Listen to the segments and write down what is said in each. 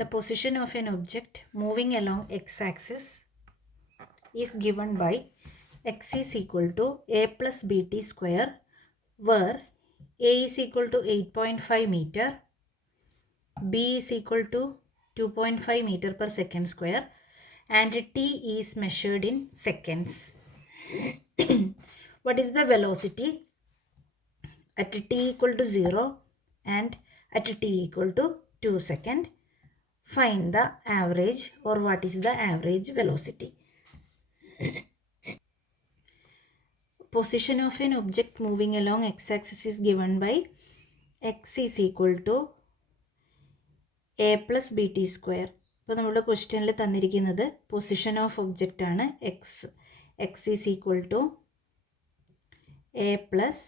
The position of an object moving along x-axis is given by x is equal to a plus bt square, where a is equal to 8.5 meter, b is equal to 2.5 meter per second square, and t is measured in seconds. What is the velocity at t equal to 0 and at t equal to 2 seconds? Find the average, or what is the average velocity. Position of an object moving along x-axis is given by x is equal to a plus bt square. അപ്പോൾ നമ്മുടെ ക്വസ്റ്റ്യനിൽ തന്നിരിക്കുന്നത് position of object ആണ് x. X is equal to a plus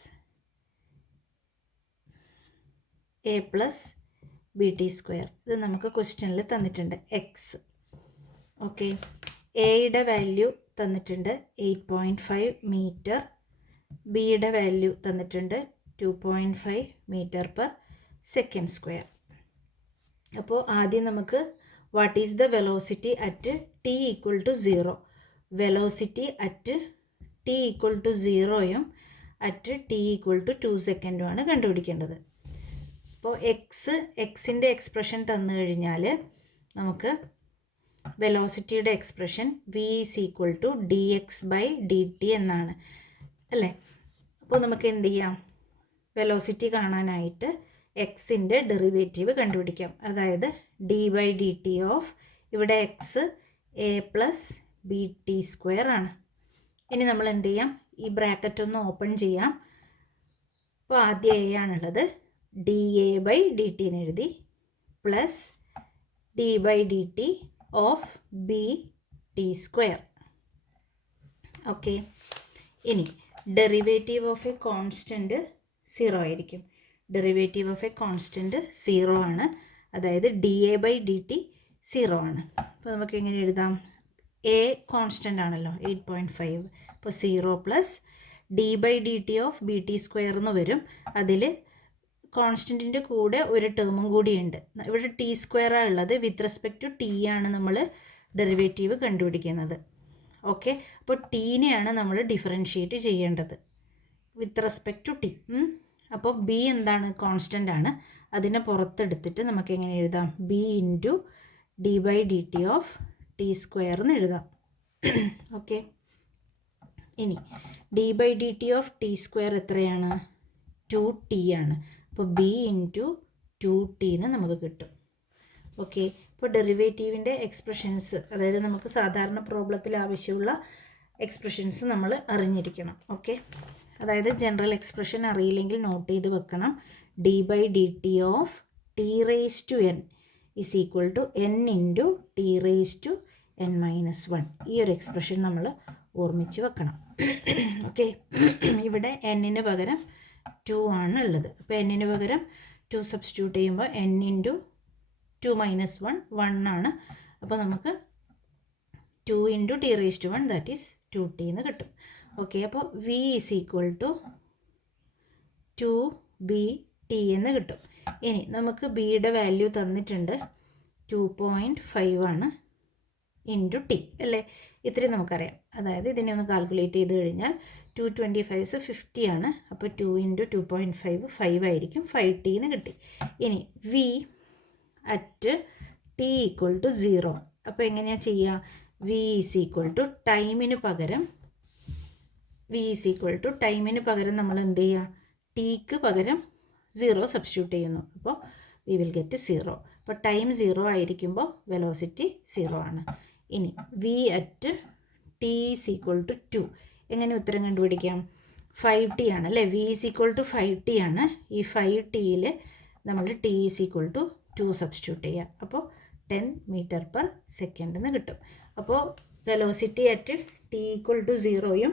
B T square. ഇത് നമുക്ക് ക്വസ്റ്റ്യനിൽ തന്നിട്ടുണ്ട് X. Okay, എയുടെ വാല്യൂ തന്നിട്ടുണ്ട് 8.5 മീറ്റർ, ബിയുടെ വാല്യൂ തന്നിട്ടുണ്ട് 2.5 മീറ്റർ പെർ സെക്കൻഡ് സ്ക്വയർ. അപ്പോൾ ആദ്യം നമുക്ക് what is the velocity at T equal to 0, velocity at T equal to 0യും അറ്റ് ടി ഈക്വൽ ടു 2 സെക്കൻഡുമാണ് കണ്ടുപിടിക്കേണ്ടത്. അപ്പോൾ എക്സിൻ്റെ എക്സ്പ്രഷൻ തന്നു കഴിഞ്ഞാൽ നമുക്ക് വെലോസിറ്റിയുടെ expression V is equal to D X by D T എന്നാണ് അല്ലേ. അപ്പോൾ നമുക്ക് എന്ത് ചെയ്യാം, വെലോസിറ്റി കാണാനായിട്ട് എക്സിൻ്റെ ഡെറിവേറ്റീവ് കണ്ടുപിടിക്കാം. അതായത് D by D T of, ഇവിടെ X A plus B T square ആണ്. ഇനി നമ്മൾ എന്ത് ചെയ്യാം, ഈ ബ്രാക്കറ്റ് ഒന്ന് ഓപ്പൺ ചെയ്യാം. അപ്പോൾ ആദ്യം എ ആണുള്ളത്, d a by D t എന്ന് എഴുതി, plus d by D T of b T square. Okay, ഇനി ഡെറിവേറ്റീവ് ഓഫ് എ കോൺസ്റ്റൻറ്റ് 0 ആയിരിക്കും. ഡെറിവേറ്റീവ് ഓഫ് എ കോൺസ്റ്റൻറ്റ് 0 ആണ്, അതായത് d a by D t 0 ആണ്. അപ്പോൾ നമുക്ക് എങ്ങനെ എഴുതാം, എ കോൺസ്റ്റൻ്റ് ആണല്ലോ 8.5, അപ്പോൾ 0 plus d by D T of b T square എന്ന് വരും. അതിൽ കോൺസ്റ്റൻറ്റിൻ്റെ കൂടെ ഒരു ടേമും കൂടിയുണ്ട്. ഇവിടെ ടി സ്ക്വയറാണ് ഉള്ളത്, വിത്ത് റെസ്പെക്റ്റ് ടു ടി ആണ് നമ്മൾ ഡെറിവേറ്റീവ് കണ്ടുപിടിക്കുന്നത്. ഓക്കെ, അപ്പോൾ ടീനെയാണ് നമ്മൾ ഡിഫറൻഷിയേറ്റ് ചെയ്യേണ്ടത് വിത്ത് റെസ്പെക്റ്റ് ടു ടി. അപ്പോൾ ബി എന്താണ്, കോൺസ്റ്റൻ്റ് ആണ്, അതിനെ പുറത്തെടുത്തിട്ട് നമുക്ക് എങ്ങനെ എഴുതാം, b into d by D T of t square എന്ന് എഴുതാം. ഓക്കെ, ഇനി d by D T of t square എത്രയാണ്, 2t ആണ്. അപ്പോൾ ബി ഇൻറ്റു 2t നമുക്ക് കിട്ടും. ഓക്കെ, ഇപ്പോൾ ഡെറിവേറ്റീവിൻ്റെ എക്സ്പ്രഷൻസ്, അതായത് നമുക്ക് സാധാരണ പ്രോബ്ലത്തിൽ ആവശ്യമുള്ള എക്സ്പ്രഷൻസ് നമ്മൾ അറിഞ്ഞിരിക്കണം. ഓക്കെ, അതായത് ജനറൽ എക്സ്പ്രഷൻ അറിയില്ലെങ്കിൽ നോട്ട് ചെയ്ത് വെക്കണം. D by D T of t raise to n is equal to n into t raise to n minus 1. ഈ ഒരു എക്സ്പ്രഷൻ നമ്മൾ ഓർമ്മിച്ച് വെക്കണം. ഓക്കെ, ഇവിടെ എന്നിന് പകരം 2 ആണ് ഉള്ളത്. അപ്പോൾ എന്നിന് പകരം 2 സബ്സ്റ്റിറ്റ്യൂട്ട് ചെയ്യുമ്പോൾ എൻ ഇൻറ്റു 2 മൈനസ് 1 ആണ്. അപ്പോൾ നമുക്ക് 2 into t raise to 1 that is 2t എന്ന് കിട്ടും. ഓക്കെ, അപ്പോൾ V is equal to 2bt എന്ന് കിട്ടും. ഇനി നമുക്ക് ബിയുടെ വാല്യൂ തന്നിട്ടുണ്ട് 2.5 ആണ് ഇൻറ്റു ടി അല്ലേ, ഇത്രയും നമുക്കറിയാം. അതായത് ഇതിനെ ഒന്ന് കാൽക്കുലേറ്റ് ചെയ്ത് കഴിഞ്ഞാൽ 225 50 ആണ്. അപ്പോൾ 2 ഇൻറ്റു 2.5 5 ആയിരിക്കും, 5t എന്ന് കിട്ടി. ഇനി v at T equal to 0. അപ്പോൾ എങ്ങനെയാണ് ചെയ്യുക, വി ഈസ് ഈക്വൽ ടു ടൈമിന് പകരം നമ്മൾ എന്ത് ചെയ്യുക, ടിക്ക് പകരം 0 സബ്സ്റ്റിറ്റ്യൂട്ട് ചെയ്യുന്നു. അപ്പോൾ വി വിൽ ഗെറ്റ് 0. അപ്പോൾ ടൈം 0 ആയിരിക്കുമ്പോൾ വെലോസിറ്റി 0 ആണ്. ഇനി v at t is equal to 2. എങ്ങനെ ഉത്തരം കണ്ടുപിടിക്കാം, 5t ആണ് അല്ലേ, V is equal to 5t ആണ്. ഈ 5tയിൽ നമ്മൾ T is equal to 2 substitute ചെയ്യുക. അപ്പോൾ 10 മീറ്റർ പെർ സെക്കൻഡ് എന്ന് കിട്ടും. അപ്പോൾ velocity at T equal to 0യും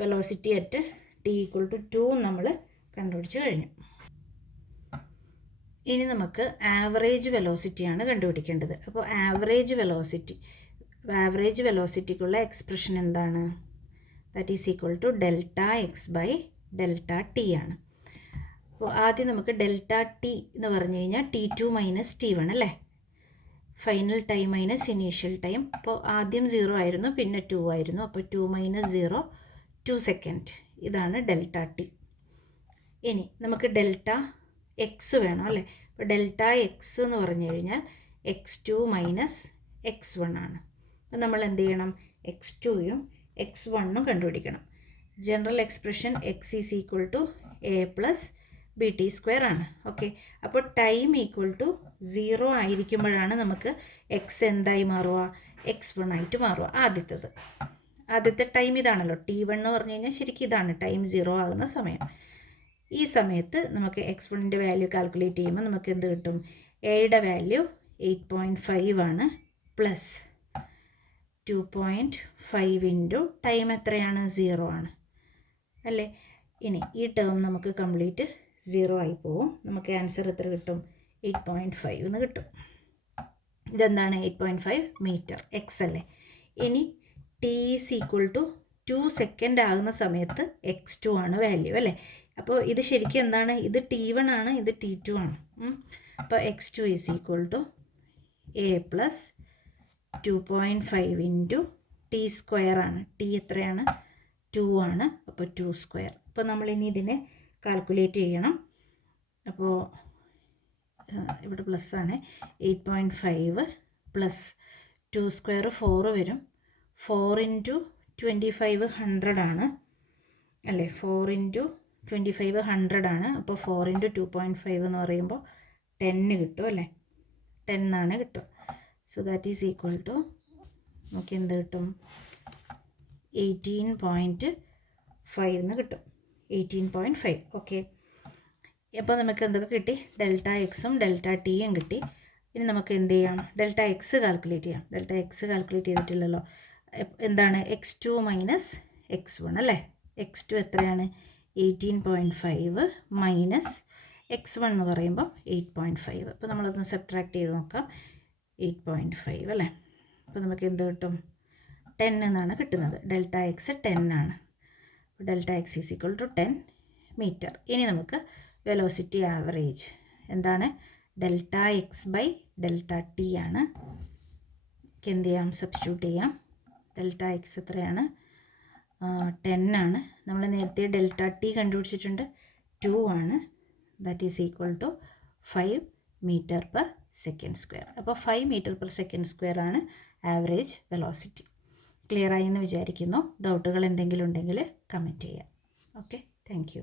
velocity at T equal to 2 നമ്മൾ കണ്ടുപിടിച്ച് കഴിഞ്ഞു. ഇനി നമുക്ക് ആവറേജ് വെലോസിറ്റിയാണ് കണ്ടുപിടിക്കേണ്ടത്. അപ്പോൾ ആവറേജ് വെലോസിറ്റിക്കുള്ള എക്സ്പ്രഷൻ എന്താണ്, that is equal to delta x by delta t ആണ്. അപ്പോൾ ആദ്യം നമുക്ക് ഡെൽറ്റ ടി എന്ന് പറഞ്ഞു കഴിഞ്ഞാൽ T2 - T1 അല്ലേ. Final time minus initial time. അപ്പോൾ ആദ്യം 0 ആയിരുന്നു, പിന്നെ 2 ആയിരുന്നു. അപ്പോൾ 2 - 0 2 സെക്കൻഡ്. ഇതാണ് ഡെൽറ്റ ടി. ഇനി നമുക്ക് ഡെൽറ്റ എക്സ് വേണം അല്ലേ. അപ്പോൾ ഡെൽറ്റ എക്സ് എന്ന് പറഞ്ഞു കഴിഞ്ഞാൽ x2 - x1 ആണ്. അപ്പോൾ നമ്മൾ എന്ത് ചെയ്യണം? x2യും x1ഉം കണ്ടുപിടിക്കണം. General expression x is equal to a plus BT² ആണ്. ഓക്കെ, അപ്പോൾ ടൈം ഈക്വൽ ടു 0 ആയിരിക്കുമ്പോഴാണ് നമുക്ക് എക്സ് എന്തായി മാറുക? x1 ആയിട്ട് മാറുക. ആദ്യത്തെ ടൈം ഇതാണല്ലോ, T1 എന്ന് പറഞ്ഞു കഴിഞ്ഞാൽ ശരിക്കും ഇതാണ് ടൈം 0 ആകുന്ന സമയം. ഈ സമയത്ത് നമുക്ക് x1ൻ്റെ വാല്യൂ കാൽക്കുലേറ്റ് ചെയ്യുമ്പോൾ നമുക്ക് എന്ത് കിട്ടും? എയുടെ വാല്യൂ 8.5 ആണ്, പ്ലസ് 2.5 ഇൻറ്റു ടൈം എത്രയാണ്? 0 ആണ് അല്ലേ. ഇനി ഈ ടേം നമുക്ക് കംപ്ലീറ്റ് 0 ആയി പോവും. നമുക്ക് ആൻസർ എത്ര കിട്ടും? 8.5 എന്ന് കിട്ടും. ഇതെന്താണ്? 8.5 മീറ്റർ എക്സ് അല്ലേ. ഇനി T is equal to 2 second ആകുന്ന സമയത്ത് x2 ആണ് വാല്യൂ അല്ലേ. അപ്പോൾ ഇത് ശരിക്കും എന്താണ്? ഇത് T1 ആണ്, ഇത് T2 ആണ്. അപ്പോൾ x2 is equal to a plus 2.5 into T² ആണ്. T എത്രയാണ്? 2 ആണ്. അപ്പോൾ 2². അപ്പോൾ നമ്മളിനി ഇതിനെ കാൽക്കുലേറ്റ് ചെയ്യണം. അപ്പോൾ ഇവിടെ പ്ലസ് ആണ്. 8.5 പ്ലസ് 2² 4 വരും. 4 ഇൻറ്റു 25 100 ആണ് അല്ലേ. 4 ഇൻറ്റു 25 100 ആണ്. അപ്പോൾ 4 ഇൻറ്റു 2.5 എന്ന് പറയുമ്പോൾ 10 കിട്ടും അല്ലേ. 10 ആണ് കിട്ടുക. So that is equal to നമുക്ക് എന്ത് കിട്ടും? 18.5 എന്ന് കിട്ടും. 18.5. ഓക്കെ, അപ്പോൾ നമുക്ക് എന്തൊക്കെ കിട്ടി? ഡെൽറ്റ എക്സും ഡെൽറ്റ ടിയും കിട്ടി. ഇനി നമുക്ക് എന്ത് ചെയ്യാം? ഡെൽറ്റ എക്സ് കാൽക്കുലേറ്റ് ചെയ്യാം. ഡെൽറ്റ എക്സ് കാൽക്കുലേറ്റ് ചെയ്തിട്ടില്ലല്ലോ. എന്താണ്? x2 - x1 അല്ലേ. x2 എത്രയാണ്? 18.5 മൈനസ് x1 എന്ന് പറയുമ്പോൾ 8.5. അപ്പോൾ നമ്മളൊന്ന് സബ്ട്രാക്ട് ചെയ്ത് നോക്കാം. 8.5 അല്ലേ. അപ്പോൾ നമുക്ക് എന്ത് കിട്ടും? 10 എന്നാണ് കിട്ടുന്നത്. ഡെൽറ്റ എക്സ് 10 ആണ്. Delta x is equal to 10 metre. ഇനി നമുക്ക് വെലോസിറ്റി ആവറേജ് എന്താണ്? Delta x by delta t ആണ്. എന്ത് ചെയ്യാം? സബ്സ്റ്റിറ്റ്യൂട്ട് ചെയ്യാം. ഡെൽറ്റ എക്സ് എത്രയാണ്? 10 ആണ്. നമ്മൾ നേരത്തെ ഡെൽറ്റ ടി കണ്ടുപിടിച്ചിട്ടുണ്ട്, 2 ആണ്. That is equal to 5 metre per second square. അപ്പോൾ 5 മീറ്റർ പെർ സെക്കൻഡ് സ്ക്വയർ ആണ് ആവറേജ് വെലോസിറ്റി. ക്ലിയർ ആയി എന്ന് വിചാരിക്കുന്നു. ഡൗട്ടുകൾ എന്തെങ്കിലും ഉണ്ടെങ്കിൽ കമൻറ്റ് ചെയ്യാം. Okay, thank U.